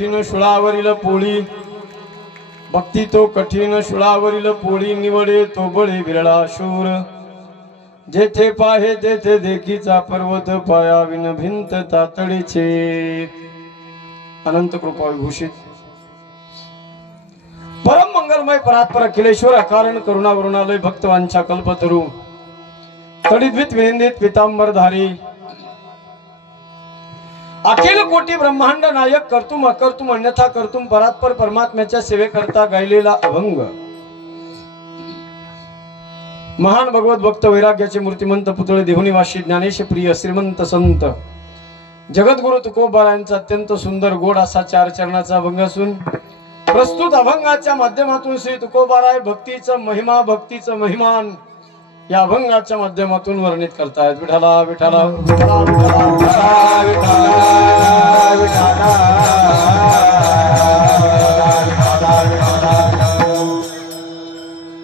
कठीण शुळावरील पोळी, भक्ती तो कठीण शुळावरील पोळी, निवडे तो बळी विरळा शूर, जेथे पाहे तेथे देखीचा पर्वत, पाया विन भिंत तातडीचे। अनंत कृपा विभूषित परम मंगलमय परात्पर अखिलेश्वर अकारण करुणा वरुणालय भक्तवांच्या कल्पतरू, तडिद्वित विनिंदित पितांबरधारी, अखिल कोटी ब्रह्मांड नायक, कर्तुम अकर्तुम अन्यथा कर्तुम परात्पर परमात्म्याच्या सेवेकरता गायलेला अभंग, महान भगवत भक्त वैराग्याचे मूर्तिमंत पुतळे देहुनिवासी ज्ञानेश प्रिय श्रीमंत संत जगद्गुरु तुकोबारायांचा अत्यंत सुंदर गोड असा 4 चरणाचा अभंग असून प्रस्तुत अभंगाच्या माध्यमातून श्री तुकोबाराय भक्तीचा महिमा, भक्तीचं महिमान या अभंगाच्या माध्यमातून वर्णित करतायत। विठाला विठाला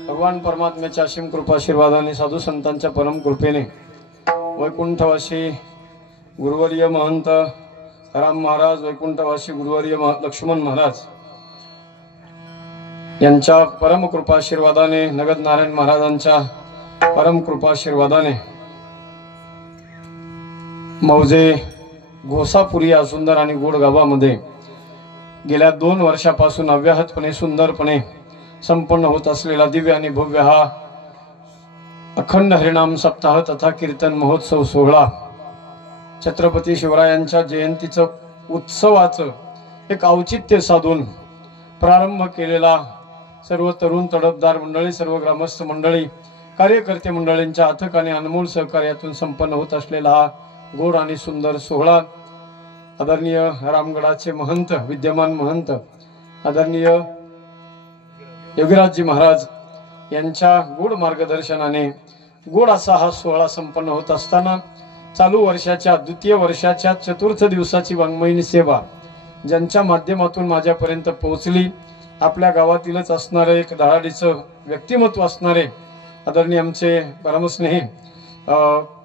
भगवान परमात्म्याच्या असीम कृपा आशीर्वादाने साधू संतांच्या परम कृपेने वैकुंठवासी गुरुवर्य महंत राम महाराज, वैकुंठवासी गुरुवर्य लक्ष्मण महाराज यांच्या परम कृपा आशीर्वादाने, नगद नारायण महाराजांच्या परम कृपा आशीर्वादाने मौजे गोसापुरी या सुंदर आणि गोड गावामध्ये गेल्या 2 वर्षापासून अव्याहतपणे सुंदरपणे संपन्न होत असलेला दिव्य आणि भव्य हा अखंड हरिनाम सप्ताह तथा कीर्तन महोत्सव सोहळा, छत्रपती शिवरायांच्या जयंतीचं उत्सवाचं एक औचित्य साधून प्रारंभ केलेला सर्व तरुण तडफदार मंडळी, सर्व ग्रामस्थ मंडळी, कार्यकर्ते मंडळींच्या अथक आणि अनमोल सहकार्यातून संपन्न होत असलेला हा गोड आणि सुंदर सोहळा आदरणीय रामगडाचे महंत, विद्यमान महंत आदरणीय योगीराजजी महाराज यांच्या गोड मार्गदर्शनाने गोड असा हा सोहळा संपन्न होत असताना चालू वर्षाच्या द्वितीय वर्षाच्या चतुर्थ दिवसाची वाङ्मयीन सेवा ज्यांच्या माध्यमातून माझ्यापर्यंत पोहोचली, आपल्या गावातीलच असणारे एक धडाडीचं व्यक्तिमत्व असणारे आदरणीय आमचे परमस्नेही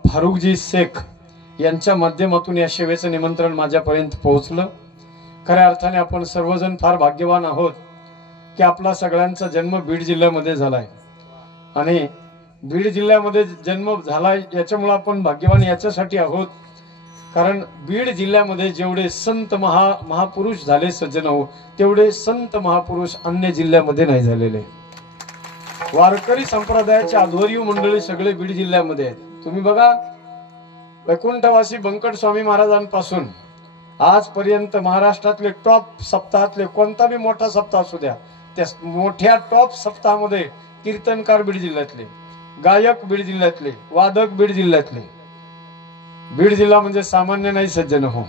फारुखजी शेख यांच्या माध्यमातून या सेवेचं निमंत्रण माझ्यापर्यंत पोहोचलं। खऱ्या अर्थाने आपण सर्वजण फार भाग्यवान आहोत की आपला सगळ्यांचा जन्म बीड जिल्ह्यामध्ये झालाय आणि बीड जिल्ह्यामध्ये जन्म झालाय याच्यामुळे आपण भाग्यवान याच्यासाठी आहोत कारण बीड जिल्ह्यामध्ये जेवढे संत महापुरुष झाले सज्जन हो, तेवढे संत महापुरुष अन्य जिल्ह्यामध्ये नाही झालेले। वारकरी संप्रदायाचे आध्वर्यू मंडळी सगळे बीड जिल्ह्यामध्ये आहेत। तुम्ही बघा, वैकुंठवासी बंकट स्वामी महाराजांपासून आजपर्यंत महाराष्ट्रातले टॉप सप्ताहातले कोणता बी मोठा सप्ताह असू द्या, त्या मोठ्या टॉप सप्ताहामध्ये कीर्तनकार बीड जिल्ह्यातले, गायक बीड जिल्ह्यातले, वादक बीड जिल्ह्यातले। बीड जिल्हा म्हणजे सामान्य नाही सज्जन हो,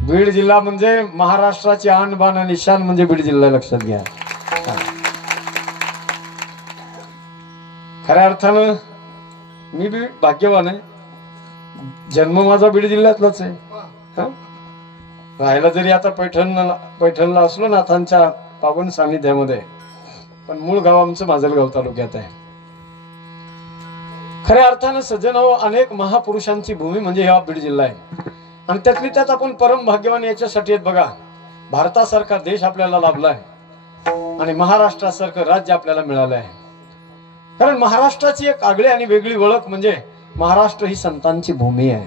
बीड जिल्हा म्हणजे महाराष्ट्राची आन बान आणि शान म्हणजे बीड जिल्हा, लक्षात घ्या। खऱ्या अर्थानं मी बी भाग्यवान आहे, जन्म माझा बीड जिल्ह्यातलाच आहे। राहायला जरी आता पैठणला असलो नाथांच्या पावन सानिध्यामध्ये, पण मूळ गाव आमचं माजलगाव तालुक्यात आहे। खऱ्या अर्थानं सज्जन हो, अनेक महापुरुषांची भूमी म्हणजे हा बीड जिल्हा आहे आणि त्यातली त्यात आपण परम भाग्यवान याच्यासाठी आहेत। बघा, भारतासारखा देश आपल्याला लाभलाय आणि महाराष्ट्रासारखं राज्य आपल्याला मिळालं आहे, कारण महाराष्ट्राची एक आगळी आणि वेगळी ओळख म्हणजे महाराष्ट्र ही संतांची भूमी आहे।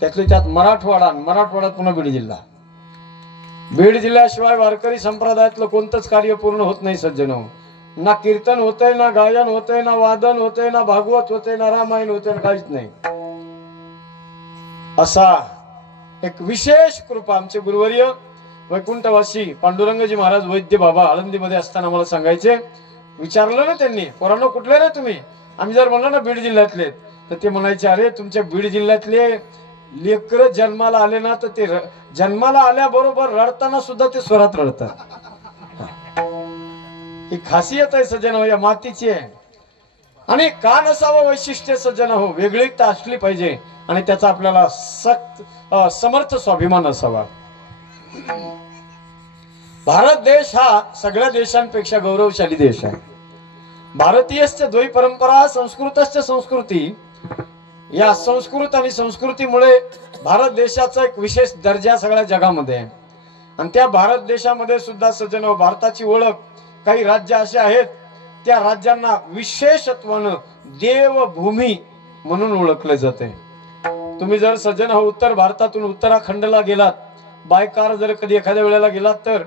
त्यातली त्यात मराठवाड्यात पुन्हा बीड जिल्हा। बीड जिल्ह्याशिवाय वारकरी संप्रदायातलं कोणतंच कार्य पूर्ण होत नाही सज्जन हो। ना कीर्तन होतंय, ना गायन होतंय, ना वादन होतंय, ना भागवत होतंय, ना रामायण होतंय, काहीच नाही। असा एक विशेष कृपा आमचे गुरुवर्य वैकुंठवासी पांडुरंगजी महाराज वैद्य बाबा आळंदीमध्ये असताना मला सांगायचे, विचारलं ना त्यांनी, पोरांनो कुठले रे तुम्ही? आम्ही जर म्हणलं ना बीड जिल्ह्यातले, तर ते म्हणायचे, अरे तुमच्या बीड जिल्ह्यातले लेकर जन्माला आले ना, तर ते जन्माला आल्याबरोबर रडताना सुद्धा ते स्वरात रडतात। ही खासियत आहे सज्जन हो, या मातीची आहे। आणि का नसावं वैशिष्ट्य सज्जन हो, वेगळीकता असली पाहिजे आणि त्याचा आपल्याला समर्थ स्वाभिमान असावा। भारत देश हा सगळ्या देशांपेक्षा गौरवशाली देश आहे। भारतीयस्य द्वै परंपरा, संस्कृतस्य संस्कृती। या संस्कृत आणि संस्कृतीमुळे भारत देशाचा एक विशेष दर्जा सगळ्या जगामध्ये आहे। आणि त्या भारत देशामध्ये सुद्धा सज्जन भारताची ओळख काही राज्य असे आहेत त्या राज्यांना विशेषत्वानं देवभूमी म्हणून ओळखले जाते. तुम्ही जर सज्जन उत्तर भारतातून उत्तराखंडला गेलात, बायकार जर कधी एखाद्या वेळेला गेलात तर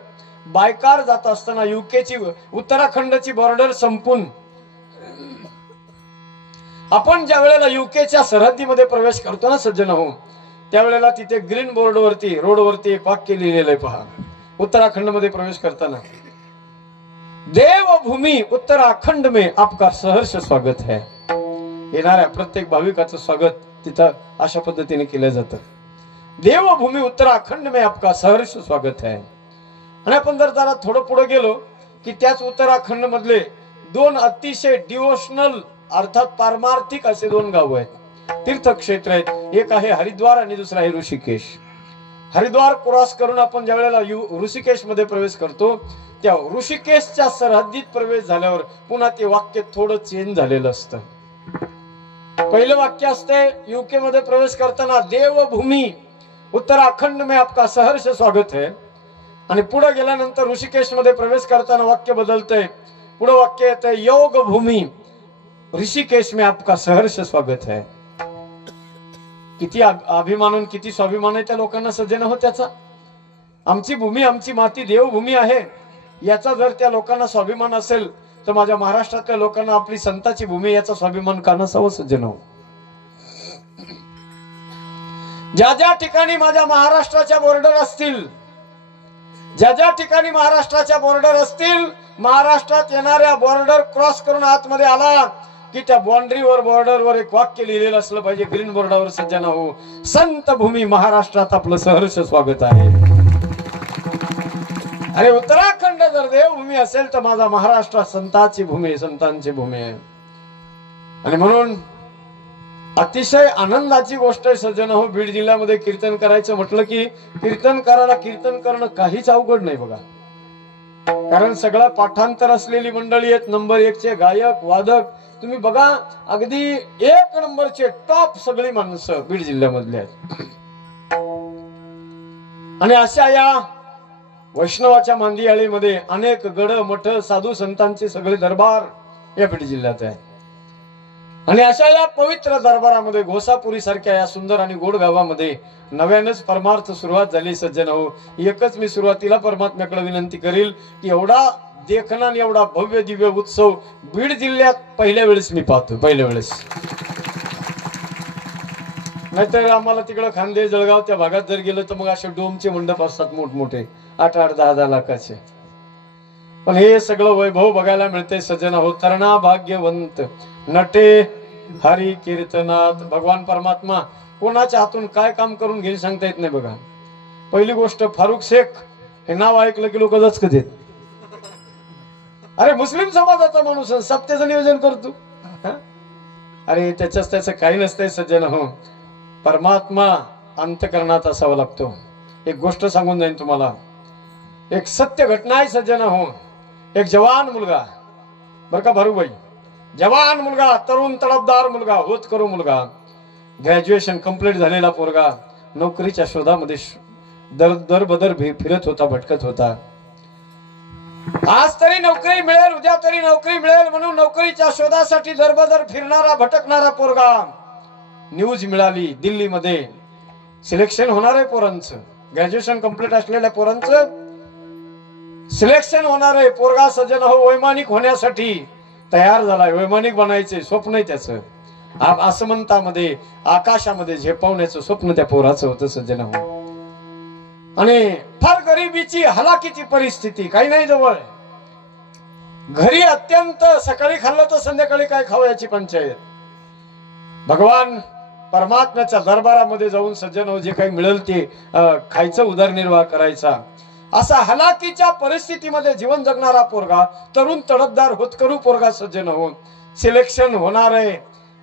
बायकार जात असताना युकेची उत्तराखंडची बॉर्डर संपून आपण ज्या वेळेला युकेच्या सरहद्दीमध्ये प्रवेश करतो ना सज्जन त्यावेळेला तिथे ग्रीन बोर्डवरती रोडवरती एक वाक्य लिहिलेलं आहे पहा. उत्तराखंड मध्ये प्रवेश करताना देवभूमी उत्तराखंड में आपका सहर्ष स्वागत है. येणाऱ्या प्रत्येक भाविकाचं स्वागत तिथं अशा पद्धतीने केलं जातं. देवभूमी उत्तराखंड में आपका सहर्ष स्वागत है. आणि आपण जर जरा थोडं पुढे गेलो की त्याच उत्तराखंड मधले दोन अतिशय डिवोशनल अर्थात पारमार्थिक असे दोन गाव आहेत, तीर्थक्षेत्र आहेत. एक आहे हरिद्वार आणि दुसरा आहे ऋषिकेश. हरिद्वार क्रॉस करून आपण ज्या वेळेला ऋषिकेश मध्ये प्रवेश करतो त्या ऋषिकेशच्या सरहद्दीत प्रवेश झाल्यावर पुन्हा ते वाक्य थोडं चेंज झालेलं असतं. पहिलं वाक्य असते युके मध्ये प्रवेश करताना देवभूमी उत्तराखंड में आपका सहर्ष स्वागत है. आणि पुढे गेल्यानंतर ऋषिकेश मध्ये प्रवेश करताना वाक्य बदलतंय. पुढे वाक्य येतंय योग भूमी ऋषिकेश में आपका सहर्ष स्वागत है. किती अभिमान किती स्वाभिमान आहे त्या लोकांना सज्जन हो त्याचा. आमची भूमी आमची माती देवभूमी आहे याचा जर त्या लोकांना स्वाभिमान असेल तर माझ्या महाराष्ट्रातल्या लोकांना आपली संताची भूमी याचा स्वाभिमान का नसावं सज्जन हो. ज्या ज्या ठिकाणी माझ्या महाराष्ट्राच्या बॉर्डर असतील, ज्या ज्या ठिकाणी महाराष्ट्राच्या बॉर्डर असतील, महाराष्ट्रात येणाऱ्या बॉर्डर क्रॉस करून आतमध्ये आला की त्या बाउंड्रीवर बॉर्डरवर एक वाक्य लिहिलेलं असलं पाहिजे ग्रीन बोर्डावर सज्जन हो, संत भूमी महाराष्ट्रात आपलं सहर्ष स्वागत आहे. अरे उत्तराखंड जर देवभूमी असेल तर माझा महाराष्ट्र संतांची भूमी संतांची भूमी आहे. आणि म्हणून अतिशय आनंदाची गोष्ट आहे सज्जन हो, बीड जिल्ह्यामध्ये कीर्तन करायचं म्हटलं की कीर्तनकाराला कीर्तन करणं काहीच अवघड नाही बघा. कारण सगळं पाठांतर असलेली मंडळी आहेत, नंबर 1 चे गायक वादक तुम्ही बघा, अगदी 1 नंबरचे टॉप सगळी माणसं बीड जिल्ह्यामधले आहेत. आणि अशा या वैष्णवाच्या मांदियाळीमध्ये अनेक गड मठ साधू संतांचे सगळे दरबार या बीड जिल्ह्यात आहे. आणि अशा या पवित्र दरबारामध्ये घोसापुरी सारख्या या सुंदर आणि गोड गावामध्ये नव्यानेच परमार्थ सुरुवात झाली सज्जन हो. एकच मी सुरुवातीला परमात्म्याकडे विनंती करील की एवढा देखणा आणि एवढा भव्य दिव्य उत्सव बीड जिल्ह्यात पहिल्या वेळेस मी पाहतो, पहिल्या वेळेस. नाहीतर आम्हाला तिकडे खांदे जळगाव त्या भागात जर गेलं तर मग असे डोमचे मंडप असतात मोठमोठे 8-8, 10-10 लाखाचे. पण हे सगळं वैभव बघायला मिळते सज्जन हो. तरणा भाग्यवंत नटे हरी कीर्तनात. भगवान परमात्मा कोणाच्या हातून काय काम करून घेईल सांगता येत नाही बघा. पहिली गोष्ट फारुख शेख हे नाव ऐकलं की लोक दचकत येत. अरे मुस्लिम समाजाचा माणूस सप्त्याचं नियोजन करतो. अरे त्याचं काही नसतंय सज्जन हो. परमात्मा अंतकरणात असावा लागतो. एक गोष्ट सांगून जाईन तुम्हाला, एक सत्य घटना आहे सज्जन हो. एक जवान मुलगा बर का भारूबाई, जवान मुलगा, तरुण तडफदार मुलगा, होत करू मुलगा, ग्रॅज्युएशन कंप्लीट झालेला पोरगा, नोकरीच्या शोधामध्ये दर बदर फिरत होता, भटकत होता. आज तरी नोकरी मिळेल, उद्या तरी नोकरी मिळेल म्हणून नोकरीच्या शोधासाठी दरबदर फिरणारा भटकणारा पोरगा. न्यूज मिळाली दिल्लीमध्ये सिलेक्शन होणार आहे पोरांचं, ग्रॅज्युएशन कंप्लीट असलेल्या पोरांचं सिलेक्शन होणार आहे. पोरगा सज्जन हो वैमानिक होण्यासाठी तयार झालाय, वैमानिक बनायचे स्वप्न आहे त्याचं. आसमंतामध्ये आकाशामध्ये झेपावण्याचं स्वप्न त्या पोराचं होतं सज्जन हो. आणि फार गरिबीची हलाखीची परिस्थिती, काही नाही जवळ, घरी अत्यंत सकाळी खाल्लं तर संध्याकाळी काय खावं याची पंचायत. भगवान परमात्म्याच्या दरबारामध्ये जाऊन सज्जन हो जे काही मिळेल ते खायचं, उदरनिर्वाह करायचा. असा हलाखीच्या परिस्थितीमध्ये जीवन जगणारा पोरगा, तरुण तडफदार होतकरू पोरगा सज्जन हो. सिलेक्शन होणार आहे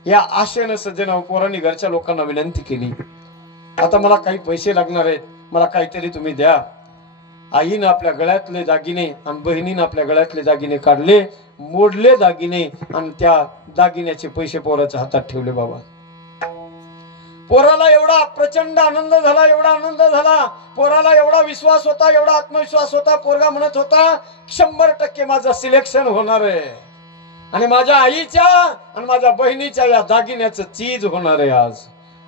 या आशेनं सज्जन हो पोरांनी घरच्या लोकांना विनंती केली, आता मला काही पैसे लागणार आहेत, मला काहीतरी तुम्ही द्या. आईनं आपल्या गळ्यातले दागिने आणि बहिणीनं आपल्या गळ्यातले दागिने काढले, मोडले दागिने आणि त्या दागिन्याचे पैसे पोराच्या हातात ठेवले. बाबा पोराला एवढा प्रचंड आनंद झाला, एवढा आनंद झाला, पोराला एवढा विश्वास होता, एवढा आत्मविश्वास होता. पोरगा म्हणत होता 100% माझं सिलेक्शन होणार आहे आणि माझ्या आईच्या आणि माझ्या बहिणीच्या या दागिन्याचं चीज होणार आहे. आज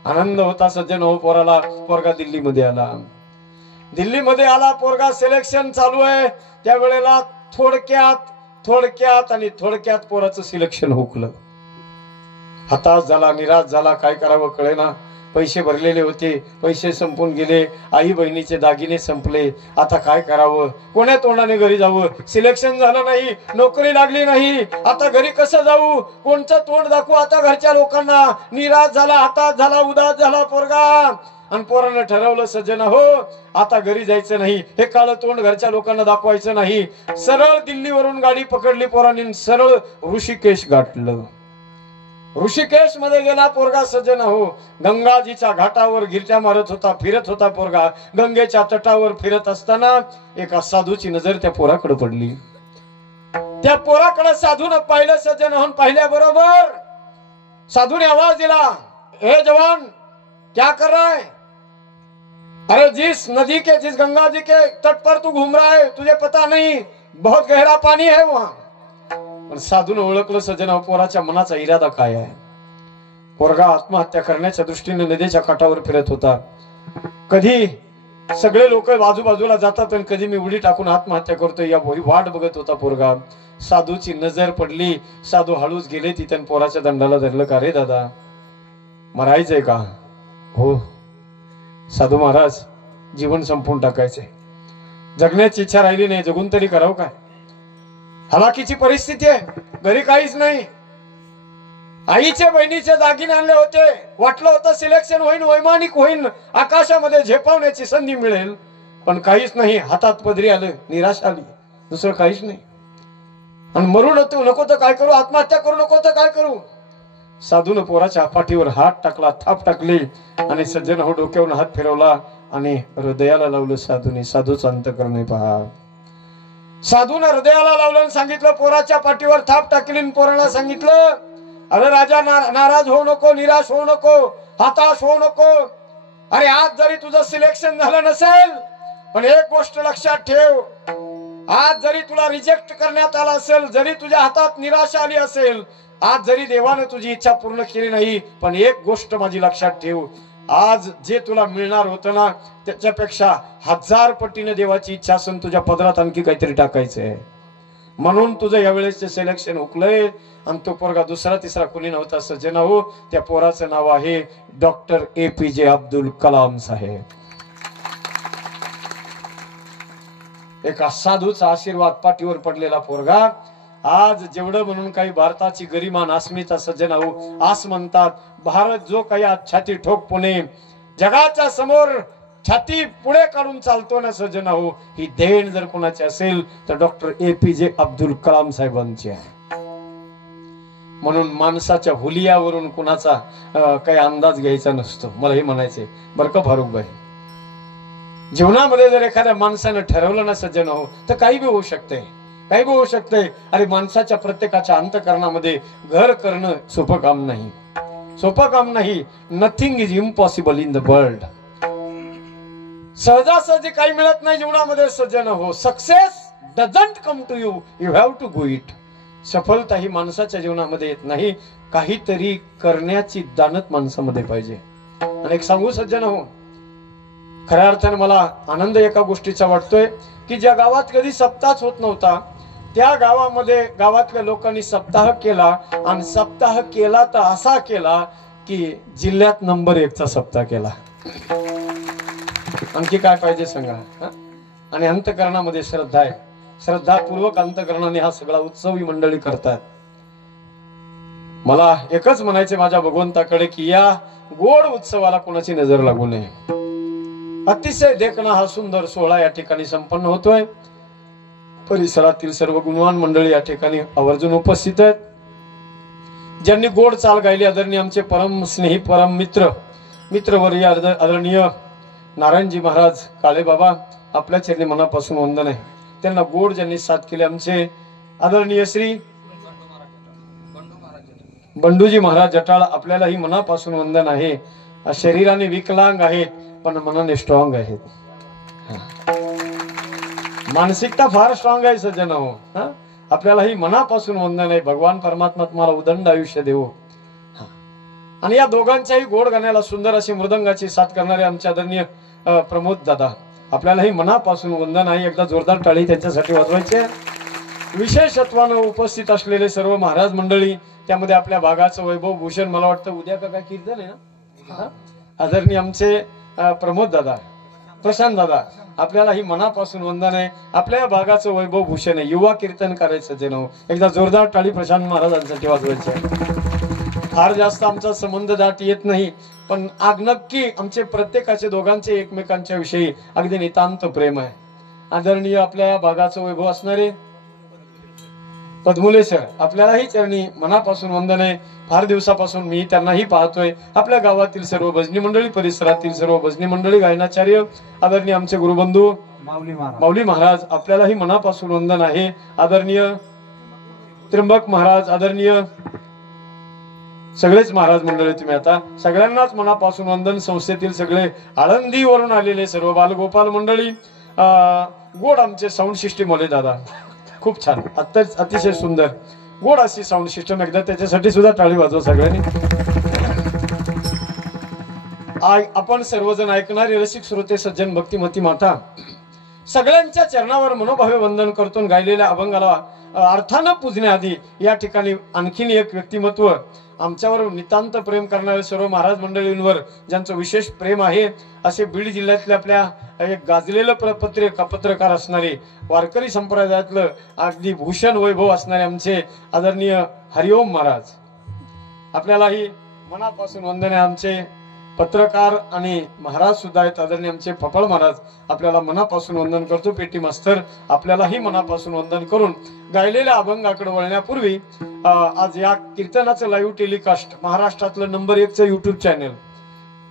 आनंद होता सज्जन हो पोराला. पोरगा दिल्लीमध्ये आला, दिल्लीमध्ये आला, पोरगा सिलेक्शन चालू आहे. त्यावेळेला थोडक्यात पोराचं सिलेक्शन हुकलं. हताश झाला, निराश झाला, काय करावं कळेना. पैसे भरलेले होते, पैसे संपून गेले, आई बहिणीचे दागिने संपले. आता काय करावं, कोण्या तोंडाने घरी जावं? सिलेक्शन झालं नाही, नोकरी लागली नाही, आता घरी कसं जाऊ, कोणचं तोंड दाखवू आता घरच्या लोकांना? निराश झाला, हताश झाला, उदास झाला पोरगा. आणि पोरानं ठरवलं सज्जन हो आता घरी जायचं नाही, हे काळं तोंड घरच्या लोकांना दाखवायचं नाही. सरळ दिल्लीवरून गाडी पकडली पोरांनी, सरळ ऋषिकेश गाठलं. ऋषिकेश मध्ये गेला पोरगा सज्जन हो. गंगाजीच्या घाटावर गिरट्या मारत होता, फिरत होता पोरगा. गंगेच्या तटावर फिरत असताना एका साधूची नजर त्या पोराकडे पडली. त्या पोराकडे साधून पाहिलं सज्जन हो. पाहिल्याबरोबर साधूने आवाज दिला, हे जवान क्या कर रहा है? अरे जिस गंगा जी के तट पर तू घूम रहा है, तुझे पता नहीं बहुत गहरा पानी है वहां. पण साधून ओळखलं सज्जन पोराच्या मनाचा इरादा काय आहे. पोरगा आत्महत्या करण्याच्या दृष्टीने नदीच्या काठावर फिरत होता. कधी सगळे लोक बाजूबाजूला जातात आणि कधी मी उडी टाकून आत्महत्या करतोय या वाट बघत होता पोरगा. साधूची नजर पडली, साधू हळूच गेले तिथे पोराच्या दंडाला धरलं. का रे दादा मरायचंय का? हो साधू महाराज, जीवन संपून टाकायचंय, जगण्याची इच्छा राहिली नाही, जगून तरी करावं काय? हलाखीची परिस्थिती आहे, घरी काहीच नाही. आईचे बहिणीचे दागिने आणले होते, वाटलं होतं सिलेक्शन होईल, वैमानिक होईल, आकाशामध्ये झेपावण्याची संधी मिळेल, पण काहीच नाही. हातात पदरी आलं, निराश आली, दुसरं काहीच नाही. आणि मरू नको तर काय करू, आत्महत्या करू नको तर काय करू? साधून पोराच्या पाठीवर हात टाकला, थाप टाकली आणि सज्जन हो डोक्यावरून हात फिरवला आणि हृदयाला लावलं साधूने. साधूचं अंतःकरण पहा. साधून हृदयाला लावलं आणि सांगितलं, पोराच्या पाठीवर थाप टाकली. पोराला सांगितलं, अरे राजा नाराज होऊ नको, निराश होऊ नको, हताश होऊ नको. अरे आज जरी तुझं सिलेक्शन झालं नसेल, पण एक गोष्ट लक्षात ठेव, आज जरी तुला रिजेक्ट करण्यात आला असेल, जरी तुझ्या हातात निराशा आली असेल, आज जरी देवाने तुझी इच्छा पूर्ण केली नाही, पण एक गोष्ट माझी लक्षात ठेव, आज जे तुला मिळणार होतं ना त्याच्यापेक्षा 1000 पटीने देवाची इच्छा असून तुझ्या पदरात आणखी काहीतरी टाकायचं आहे. म्हणून तुझं यावेळेसचे सिलेक्शन हुकलंय. आणि तो पोरगा दुसरा तिसरा कोणी नव्हता सज्जन हो, त्या पोराचं नाव आहे डॉक्टर APJ अब्दुल कलाम साहेब. एका साधूचा आशीर्वाद पाठीवर पडलेला पोरगा आज जेवढं म्हणून काही भारताची गरिमा अस्मिता सज्जन हो आस म्हणतात. भारत जो काही आज छाती ठोकपणे जगाच्या समोर छाती पुढे काढून चालतो ना सज्जन हो, ही देण जर कोणाची असेल तर डॉक्टर APJ अब्दुल कलाम साहेबांची आहे. म्हणून माणसाच्या हुलियावरून कुणाचा काही अंदाज घ्यायचा नसतो, मला हे म्हणायचंय बरं का फारुख भाई. जीवनामध्ये जर एखाद्या माणसानं ठरवलं ना सज्जन हो तर काही बी होऊ शकते, काही बी होऊ शकते. अरे माणसाच्या प्रत्येकाच्या अंतःकरणामध्ये घर करणं सोपं काम नाही, सोपं काम नाही. Nothing is impossible in the world. सहजासहजी काही मिळत नाही जीवनामध्ये सज्जन हो. Success doesn't come to you, you have to go it. सफलता ही माणसाच्या जीवनामध्ये येत नाही, काहीतरी करण्याची दानत माणसामध्ये पाहिजे. आणि एक सांगू सज्जन हो, खऱ्या अर्थाने मला आनंद एका गोष्टीचा वाटतोय की ज्या गावात कधी सप्ताहच होत नव्हता त्या गावामध्ये गावातल्या लोकांनी सप्ताह केला. आणि सप्ताह केला तर असा केला की जिल्ह्यात नंबर 1 चा सप्ताह केला. आणखी काय पाहिजे सांगा? आणि अंतःकरणामध्ये श्रद्धा आहे, श्रद्धापूर्वक अंतःकरणाने हा सगळा उत्सव ही मंडळी करतात. मला एकच म्हणायचे माझ्या भगवंताकडे की या गोड उत्सवाला कोणाची नजर लागू नये. अतिशय देखणा हा सुंदर सोहळा या ठिकाणी संपन्न होतोय. परिसरातील सर्व गुणवान मंडळी या ठिकाणी आवर्जून उपस्थित आहेत. ज्यांनी गोड चाल गायली आदरणीय आमचे परम स्नेही परम मित्रवर्य आदरणीय नारायणजी महाराज काळे बाबा, आपल्या चरणी मनापासून वंदन आहे. त्यांना गोड ज्यांनी साथ केले आमचे आदरणीय श्री बंडूजी महाराज जटाळ, आपल्यालाही मनापासून वंदन आहे. शरीराने विकलांग आहेत पण मनाने स्ट्रॉंग आहेत. मानसिकता फार स्ट्रॉंग आहे सज्जन हो. आपल्याला ही मनापासून वंदन आहे. भगवान परमात्मा तुम्हाला उदंड आयुष्य देवो. आणि या दोघांच्याही गोड गाण्याला सुंदर अशी मृदंगाची साथ करणारे आमचे आदरणीय प्रमोद दादा, आपल्यालाही मनापासून वंदन आहे. एकदा जोरदार टाळी त्यांच्यासाठी वाजवायचे. विशेषत्वानं उपस्थित असलेले सर्व महाराज मंडळी, त्यामध्ये आपल्या भागाचं वैभव भूषण, मला वाटतं उद्या का काय कीर्तन आहे ना, आदरणीय आमचे प्रमोद दादा, प्रशांत दादा, आपल्याला ही मनापासून वंदन आहे. आपल्या या भागाचं वैभव भूषण आहे. युवा कीर्तन करायचं जे नाव, एकदा जोरदार टाळी प्रशांत महाराजांसाठी वाजवायचे. फार जास्त आमचा संबंध दाट येत नाही, पण नक्की आमचे प्रत्येकाचे दोघांचे एकमेकांच्या विषयी अगदी नितांत प्रेम आहे. आदरणीय आपल्या या भागाचं वैभव असणारे पद्मुले सर, आपल्यालाही चरणी मनापासून वंदन आहे. फार दिवसापासून मी त्यांनाही पाहतोय. आपल्या गावातील सर्व भजनी मंडळी, परिसरातील सर्व भजनी मंडळी, गायनाचार्य, आदरणीय आमचे गुरुबंधू माऊली महाराज, आपल्यालाही मनापासून वंदन आहे. आदरणीय त्र्यंबक महाराज, आदरणीय सगळेच महाराज मंडळी, तुम्ही आता सगळ्यांनाच मनापासून वंदन. संस्थेतील सगळे आळंदीवरून आलेले सर्व बालगोपाल मंडळी, गोड आमचे साऊंड सिस्टीम वाले दादा, खूप छान, अतिशय सुंदर गोड अशी साऊंड सिस्टम, एकदा त्याच्यासाठी सुद्धा टाळी वाजवा सगळ्यांनी. आपण सर्वजण ऐकणारे रसिक श्रोते, सज्जन भक्तिमती माता, सगळ्यांच्या चरणावर मनोभावे वंदन करतो. गायलेल्या अभंगाला अर्थानं पुजण्याआधी या ठिकाणी आणखीन एक व्यक्तिमत्व, आमच्यावर नितांत प्रेम करणारे सर्व महाराज मंडळींवर ज्यांचं विशेष प्रेम आहे, असे बीड जिल्ह्यातल्या आपल्या एक गाजलेलं पत्रकार असणारे, वारकरी संप्रदायातलं अगदी भूषण वैभव असणारे आमचे आदरणीय हरिओम महाराज, आपल्यालाही मनापासून वंदन आहे. आमचे पत्रकार आणि महाराज सुद्धा आहेत, आदरणीय आमचे पपळ महाराज, आपल्याला मनापासून वंदन करतो. पेटी मास्तर, आपल्यालाही मनापासून वंदन करून गायलेल्या अभंगाकडे वळण्यापूर्वी आज या कीर्तनाचं लाईव्ह टेलिकास्ट, महाराष्ट्रातलं नंबर 1चं युट्यूब चॅनल,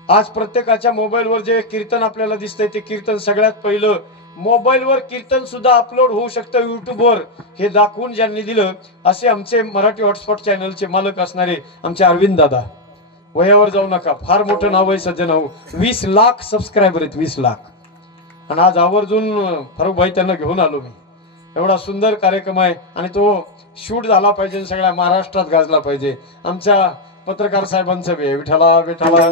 आज प्रत्येकाच्या मोबाईलवर जे कीर्तन आपल्याला दिसतंय ते कीर्तन सगळ्यात पहिलं मोबाईलवर कीर्तन सुद्धा अपलोड होऊ शकतं युट्यूबवर, हे दाखवून ज्यांनी दिलं असे आमचे मराठी हॉटस्पॉट चॅनलचे मालक असणारे आमचे अरविंद दादा. वयावर जाऊ नका, फार मोठं नाव आहे सज्जन हो. 20 लाख सबस्क्रायबर आहेत, 20 लाख. आणि आज आवर्जून फारुख भाई त्यांना घेऊन आलो मी. एवढा सुंदर कार्यक्रम आहे आणि तो शूट झाला पाहिजे, सगळ्या महाराष्ट्रात गाजला पाहिजे. आमच्या पत्रकार साहेबांचं बे विठाला विठाला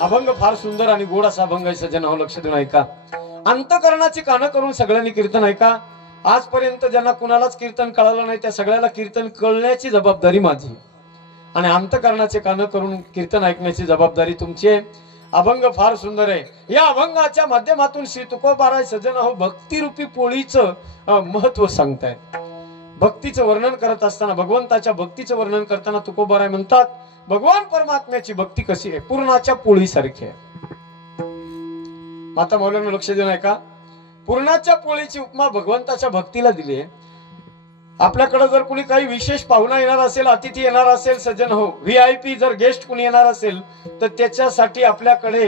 अभंग फार सुंदर आणि गोड असा अभंग आहे सज्जन हो, लक्ष देऊन ऐका. अंतकरणाची कानं करून सगळ्यांनी कीर्तन ऐका. आजपर्यंत ज्यांना कुणालाच कीर्तन कळालं नाही त्या सगळ्याला कीर्तन कळण्याची जबाबदारी माझी, आणि अंतकरणाचे कानं करून कीर्तन ऐकण्याची जबाबदारी तुमची आहे. अभंग फार सुंदर आहे. या अभंगाच्या माध्यमातून श्री तुकोबाराय सज्जन हो भक्तिरूपी पोळीचं महत्व सांगतायत. भक्तीचं वर्णन करत असताना, भगवंताच्या भक्तीचं वर्णन करताना तुकोबाराय म्हणतात, भगवान परमात्म्याची भक्ती कशी आहे, पूर्णाच्या पोळीसारखी आहे. माता मौलांना लक्ष देऊन ऐका. पूर्णाच्या पोळीची उपमा भगवंताच्या भक्तीला दिली आहे. आपल्याकडे जर कुणी काही विशेष पाहुणा येणार असेल, अतिथी येणार असेल सज्जन हो, VIP जर गेस्ट कुणी येणार असेल तर त्याच्यासाठी आपल्याकडे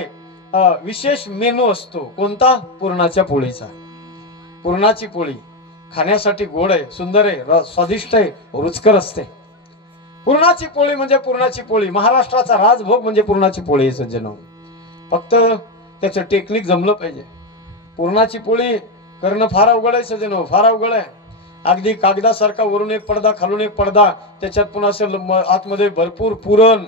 विशेष मेनू असतो. कोणता? पूर्णाच्या पोळीचा. पूर्णाची पोळी खाण्यासाठी गोड आहे, सुंदर आहे, स्वादिष्ट आहे, रुचकर असते. पूर्णाची पोळी म्हणजे पूर्णाची पोळी. महाराष्ट्राचा राजभोग म्हणजे पूर्णाची पोळी आहे सज्जन हो. फक्त त्याचं टेक्निक जमलं पाहिजे. पूर्णाची पोळी करणं फार अवघड आहे सज्जन हो, फार अवघड आहे. अगदी कागदासारखा वरून एक पडदा खालून एक पडदा, त्याच्यात पुन्हा असं आतमध्ये भरपूर पुरण,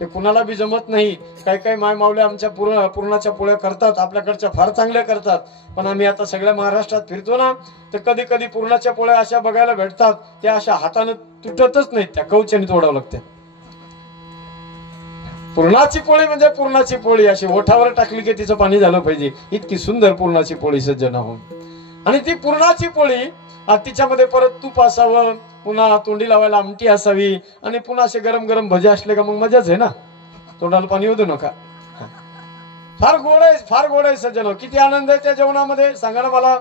हे कुणाला बी जमत नाही. काही काही माय मावल्या आमच्या पूर्णाच्या पोळ्या करतात, आपल्याकडच्या फार चांगल्या करतात, पण आम्ही आता सगळ्या महाराष्ट्रात फिरतो ना तर कधी कधी पूर्णाच्या पोळ्या अशा बघायला भेटतात, त्या अशा हाताने तुटतच नाहीत, त्या कवच्याने तोडावं लागते. पूर्णाची पोळी म्हणजे पूर्णाची पोळी, अशी ओठावर टाकली की तिचं पाणी झालं पाहिजे, इतकी सुंदर पूर्णाची पोळी सज्जन हो. आणि ती पूर्णाची पोळी तिच्यामध्ये परत तूप असावं, पुन्हा तोंडी लावायला आमटी असावी, आणि पुन्हा असे गरम गरम भजे असले का मग मजाच आहे ना, तोंडाला पाणी होतं नका. फार गोड आहे, फार गोड आहे सज्जन. किती आनंद आहे त्या जेवणामध्ये सांगा ना मला.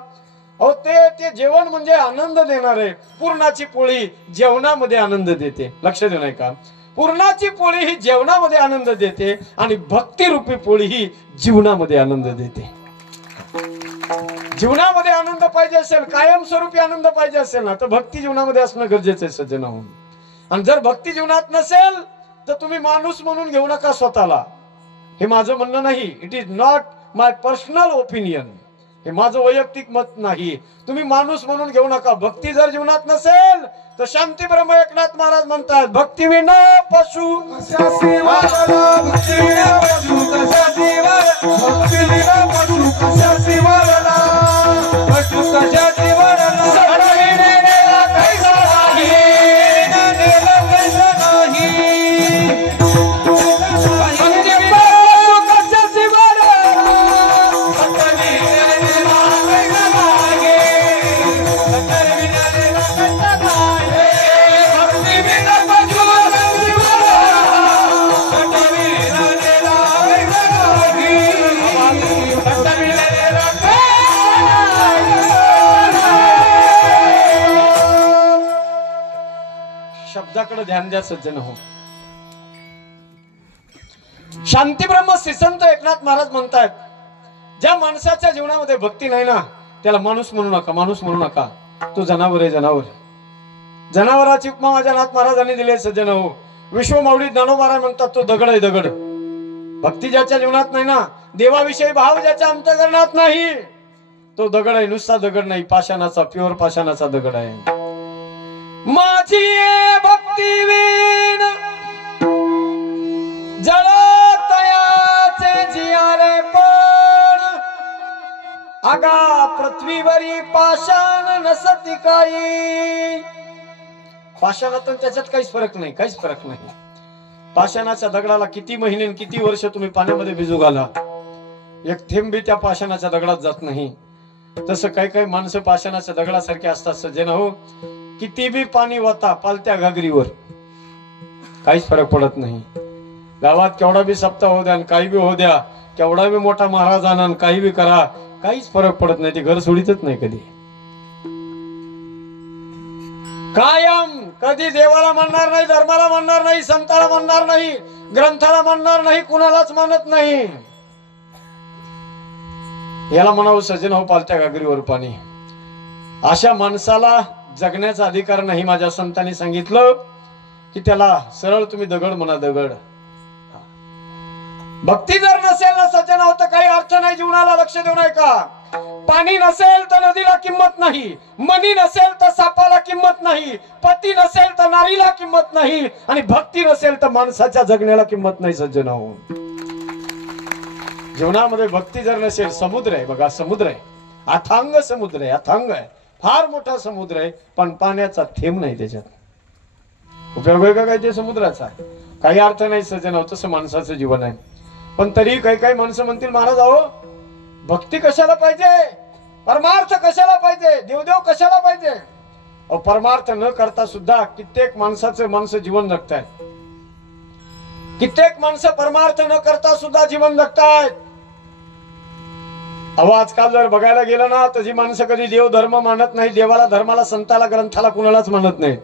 अहो ते जेवण म्हणजे आनंद देणार आहे. पूर्णाची पोळी जेवणामध्ये आनंद देते. लक्ष देऊ नये का? पूर्णाची पोळी ही जेवणामध्ये आनंद देते आणि भक्तिरूपी पोळी ही जीवनामध्ये आनंद देते. जीवनामध्ये आनंद पाहिजे असेल, कायमस्वरूपी आनंद पाहिजे असेल ना, तर भक्ती जीवनामध्ये असणं गरजेचं आहे सज्जनांनो. आणि जर भक्ती जीवनात नसेल तर तुम्ही माणूस म्हणून घेऊ नका स्वतःला. हे माझं म्हणणं नाही. It is not my personal opinion. हे माझं वैयक्तिक मत नाही. तुम्ही माणूस म्हणून घेऊ नका. भक्ती जर जीवनात नसेल तर शांती ब्रह्म एकनाथ महाराज म्हणतात, भक्ती विना पशु कशासी वारला, भक्ती विना पशु कशासी वारला, भक्ती विना पशु कशासी वारला, पशु कशासी वारला, सडविने नेला कैसा नाही, नेला कैसा नाही, भक्ती विना पशु कशासी वारला, सडविने नेला कैसा नाही, सडविने नेला कैसा नाही. शब्दाकडे ध्यान द्या सज्जन हो. शांती ब्रह्म श्री संत एकनाथ महाराज म्हणतात, ज्या माणसाच्या जीवनामध्ये भक्ती नाही ना त्याला माणूस म्हणू नका, माणूस म्हणू नका. तो जनावर आहे, जनावर. जनावराची उपमा माझ्या नाथ महाराजांनी दिली सज्जन हो. विश्वमाऊली ज्ञानोबा म्हणतात, तो दगड आहे, दगड. भक्ती ज्याच्या जीवनात नाही ना, देवाविषयी भाव ज्याच्या अंतःकरणात नाही, तो दगड आहे. नुसता दगड नाही, पाषाणाचा, प्युअर पाषाणाचा दगड आहे. माझी भक्ती विण जळतयाचे जियारे पण, आगा पृथ्वीवरी पाषाण नसती काही. पाषाणातून त्याच्यात काहीच फरक नाही, काहीच फरक नाही. पाषाणाच्या दगडाला किती महिने किती वर्ष तुम्ही पाण्यामध्ये भिजू घाला, एक थेंब बी त्या पाषाणाच्या दगडात जात नाही. तसं काही काही माणसं पाषाणाच्या दगडासारखे असतात सज्जन हो. किती बी पाणी वाता पालत्या घागरीवर, काहीच फरक पडत नाही. गावात केवढा बी सप्ताह हो द्या, काही बी हो द्या, केवढा बी मोठा महाराज आणा, काही बी करा, काहीच फरक पडत नाही. ते घर सोडितच नाही कधी. कायम कधी देवाला म्हणणार नाही, धर्माला म्हणणार नाही, संताला म्हणणार नाही, ग्रंथाला म्हणणार नाही, कुणालाच म्हणत नाही. याला म्हणावं सज्जन हो पालत्या घागरीवर पाणी. अशा माणसाला जगण्याचा अधिकार नाही. माझ्या संतांनी सांगितलं की त्याला सरळ तुम्ही दगड म्हणा, दगड. भक्ती जर नसेल ना सज्जन हो तर काही अर्थ नाही जीवनाला. लक्ष देऊ नये का? पाणी नसेल तर नदीला किंमत नाही, मनी नसेल तर सापाला किंमत नाही, पती नसेल तर नारीला किंमत नाही, आणि भक्ती नसेल तर माणसाच्या जगण्याला किंमत नाही सज्जन हो. जीवनामध्ये भक्ती जर नसेल, समुद्र आहे बघा, समुद्र आहे, अथांग समुद्र आहे, अथांग आहे, फार मोठा समुद्र आहे, पण पाण्याचा थेंब नाही त्याच्यात. उपयोग आहे का काय ते समुद्राचा? काही अर्थ नाही सज्जन हो. तसं माणसाचं जीवन आहे. पण तरी काही काही माणसं म्हणतील, महाराज अहो भक्ती कशाला पाहिजे, परमार्थ कशाला पाहिजे, देवदेव कशाला पाहिजे? अहो परमार्थ न करता सुद्धा कित्येक माणसं जीवन जगतायत. कित्येक माणसं परमार्थ न करता सुद्धा जीवन जगतायत. अहो आजकाल जर बघायला गेलं ना तर जी माणसं कधी देव धर्म मानत नाही, देवाला, धर्माला, संताला, ग्रंथाला कुणालाच मानत नाही,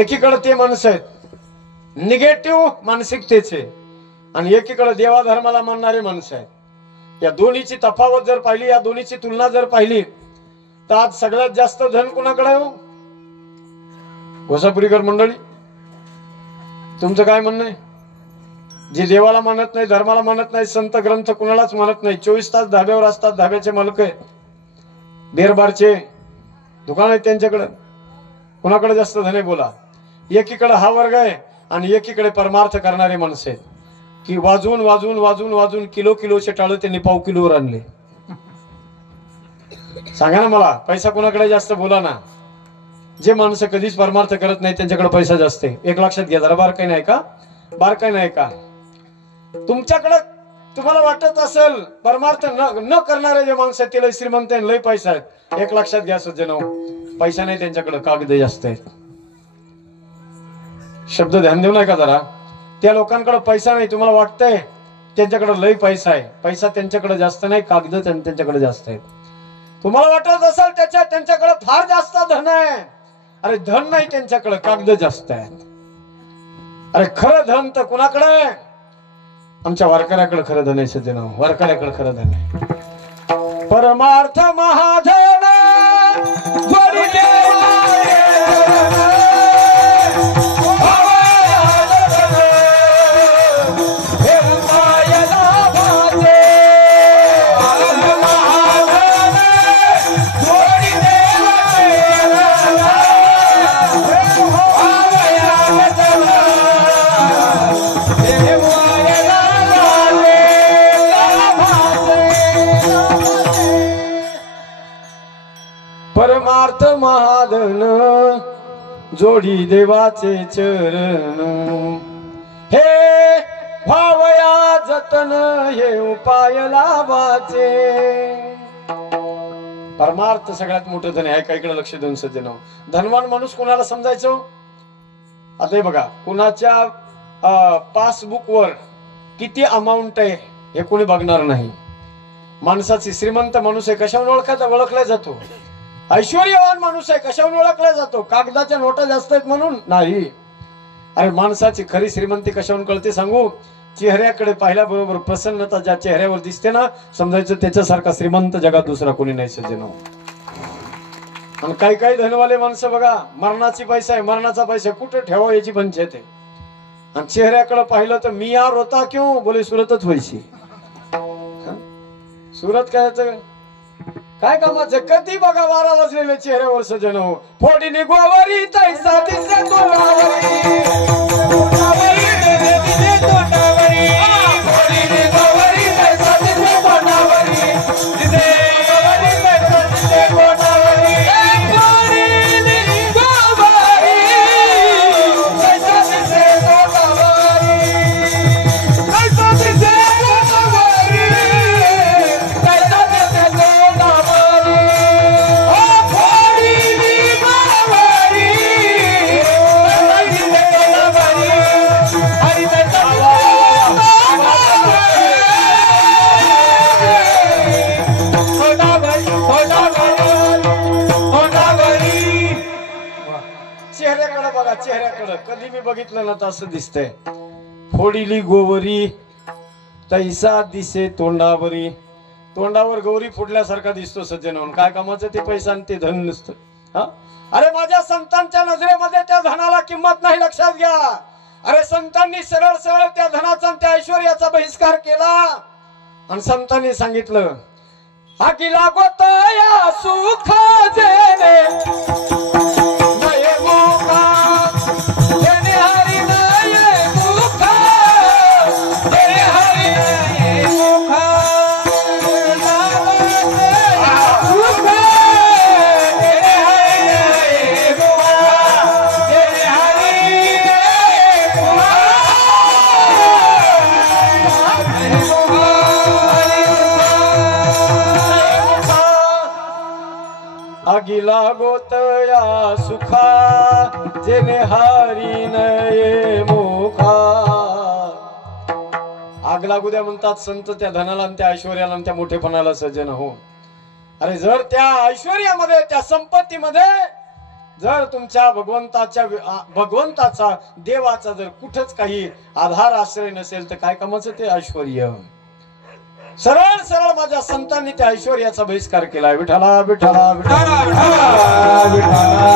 एकीकडे ते माणसं आहेत निगेटिव्ह मानसिकतेचे, आणि एकीकडे देवा धर्माला मानणारे माणसं आहेत. या दोन्हीची तफावत जर पाहिली, या दोन्हीची तुलना जर पाहिली, तर आज सगळ्यात जास्त धन कुणाकडे हो? घोसापुरीकर मंडळी, तुमचं काय म्हणणं आहे? जे देवाला मानत नाही, धर्माला मानत नाही, संत ग्रंथ कुणालाच मानत नाही, 24 तास धाब्यावर असतात, धाब्याचे मालक आहेत, बेरबारचे दुकान आहेत त्यांच्याकडे, कुणाकडे जास्त धन आहे बोला? एकीकडे हा वर्ग आहे आणि एकीकडे परमार्थ करणारे माणसं आहेत की वाजून वाजून वाजून वाजून किलोचे टाळे त्यांनी पाव किलोवर आणले. सांगा ना मला, पैसा कुणाकडे जास्त बोला ना? जे माणसं कधीच परमार्थ करत नाही त्यांच्याकडे पैसा जास्त आहे. एक लक्षात घ्या जरा, बार काही नाही का, बार काही नाही का? तुमच्याकडे तुम्हाला वाटत असेल परमार्थ न करणारे जे माणसं आहेत ते श्रीमंत आहेत, लय पैसा आहेत. एक लक्षात घ्या सज्जनो, पैसा नाही त्यांच्याकडे, कागद जास्त आहेत. शब्द ध्यान देऊ नये का जरा? त्या लोकांकडे पैसा नाही, तुम्हाला वाटतंय त्यांच्याकडे लय पैसा आहे, पैसा त्यांच्याकडे जास्त नाही, कागद त्यांच्याकडे जास्त आहेत. तुम्हाला वाटत असेल त्यांच्याकडे फार जास्त धन आहे. अरे धन नाही त्यांच्याकडे, कागद जास्त आहेत. अरे खरं धन तर कुणाकडे? आमच्या वारकऱ्याकडे खरं धन आहे सज्जनो, वारकऱ्याकडे खरं धन आहे. परमार्थ महाधन जोडी परमार्थ महाधन जोडी देवाचे चरण हे भावया जतन हे उपाय लाभाचे। परमार्थ सगळ्यात मोठं धन आहे। काहीकडे लक्ष देऊन सज्जन धनवान माणूस कोणाला समजायचो? आता हे बघा कुणाच्या पासबुक वर किती अमाऊंट आहे हे कोणी बघणार नाही। माणसाची श्रीमंत माणूस आहे कशावर ओळखला जातो? ऐश्वर्यवान माणूस आहे कशावर ओळखला जातो? कागदाच्या नोटा जास्त आहेत म्हणून नाही। अरे माणसाची खरी श्रीमंती कशावर कळते सांगू? चेहऱ्याकडे पाहिल्याबरोबर प्रसन्नता ज्या चेहऱ्यावर दिसते ना समजायचं त्याच्यासारखा श्रीमंत जगात दुसरा कोणी नाही सज्जन। आणि काही काही धनवाले माणसं बघा मरणाची पैसा आहे मरणाचा पैसा कुठे ठेवा याची पंचायत आहे। आणि चेहऱ्याकडे पाहिलं तर मी यार होता क्यों बोले सुरतच व्हायची। सुरत काय कामाचं? कधी बघा 12 वाजलेले चेहऱ्यावर सजन हो फोडीने गोवारी तैसा दिसे तोंडावरी फोडीने गोवारी तैसा दिसे तोंडावरी दिसे गोवारी तैसा दिसे तोंडावरी फोडीने गोवारी तैसा दिसे तोंडावरी तैसा दिसे तोंडावरी तैसा दिसे तोंडावरी चेहऱ्याकडे बघा चेहऱ्याकडे कधी मी बघितलं ना तर असं दिसतंय फोडीली गोवरी तैसा दिसे तोंडावरी। तोंडावर गौरी फुटल्यासारखा दिसतो सज्जन म्हणून काय कामाचं ते पैसा आणि ते धन नसतं। हा अरे माझ्या संतांच्या नजरेमध्ये त्या धनाला किंमत नाही लक्षात घ्या। अरे संतांनी सरळ सरळ त्या धनाचा त्या ऐश्वर्याचा बहिष्कार केला आणि संतांनी सांगितलं अगिला गोतया सुख जेने अगिला गोतया सुखा जेने हारी नये मुखा। आग लागू द्या म्हणतात संत त्या धनाला आणि त्या ऐश्वर्याला आणि त्या मोठेपणाला सज्जन हो। अरे जर त्या ऐश्वर्यामध्ये त्या संपत्तीमध्ये जर तुमच्या भगवंताचा देवाचा जर कुठंच काही आधार आश्रय नसेल तर काय कामाचं ते ऐश्वर्य? सरळ सरळ माझ्या संतांनी त्या ऐश्वर्याचा बहिष्कार केला। विठ्ठला विठ्ठला विठ्ठला विठ्ठला विठ्ठला।